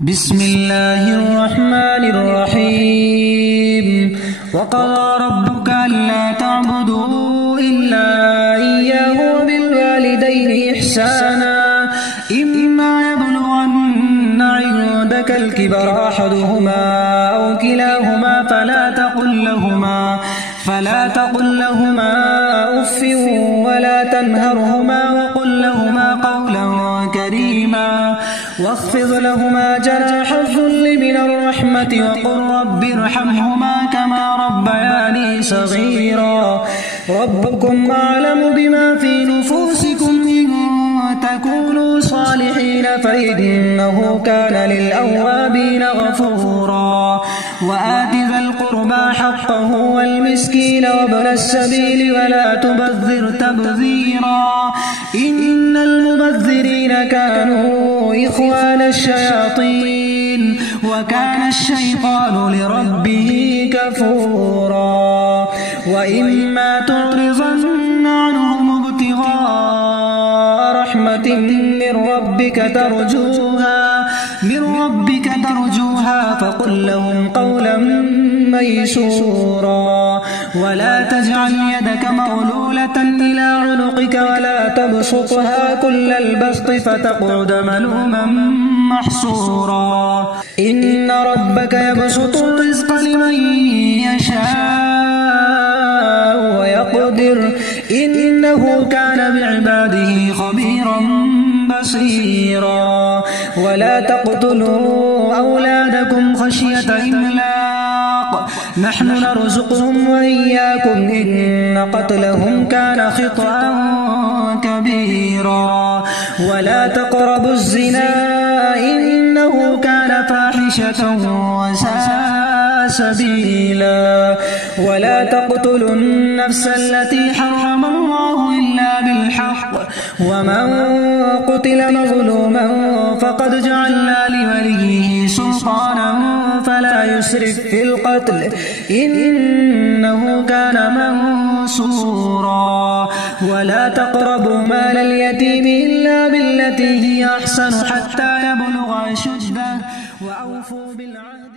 بسم الله الرحمن الرحيم وقضى ربك ألا تعبدوا إلا إياه وبالوالدين إحسانا إما يبلغن عندك الكبر أحدهما أو كلاهما فلا تقل لهما أف ولا تنهرهما وقل لهما قولا كريما واخفض لهما جناح الذل من الرحمة وقل رب ارحمهما كما ربياني صغيرا ربكم أعلم بما في نفوسكم إن تكونوا صالحين فإنه كان للأوابين غفورا وآت ذا القربى حقه والمسكين وابن السبيل ولا تبذر تبذيرا إن المبذرين كانوا إخوان الشياطين وكان الشيطان لربه كفورا وإما تعرضن عنهم ابتغاء رحمة من ربك ترجوها فقل لهم قولا ميسورا ولا تجعل يدك مغلولة إلى عنقك ولا تبسطها كل البسط فتقعد ملوما محسورا إن ربك يبسط الرزق لمن يشاء ويقدر إنه كان بعباده خبيرا بصيرا ولا تقتلوا أولادكم خشية إملاق نحن نرزقهم وإياكم إن قتلهم كان خطأ كبيرا ولا تقربوا الزنا إنه كان فاحشة وساء سبيلا ولا تقتلوا النفس التي حرم الله إلا بالحق ومن قتل مظلوما فقد جعلنا لوليه سلطانا فلا يسرف في القتل إنه كان منصورا ولا تقربوا مال اليتيم إلا بالتي هي أحسن حتى يبلغ أشده وأوفوا بالعهد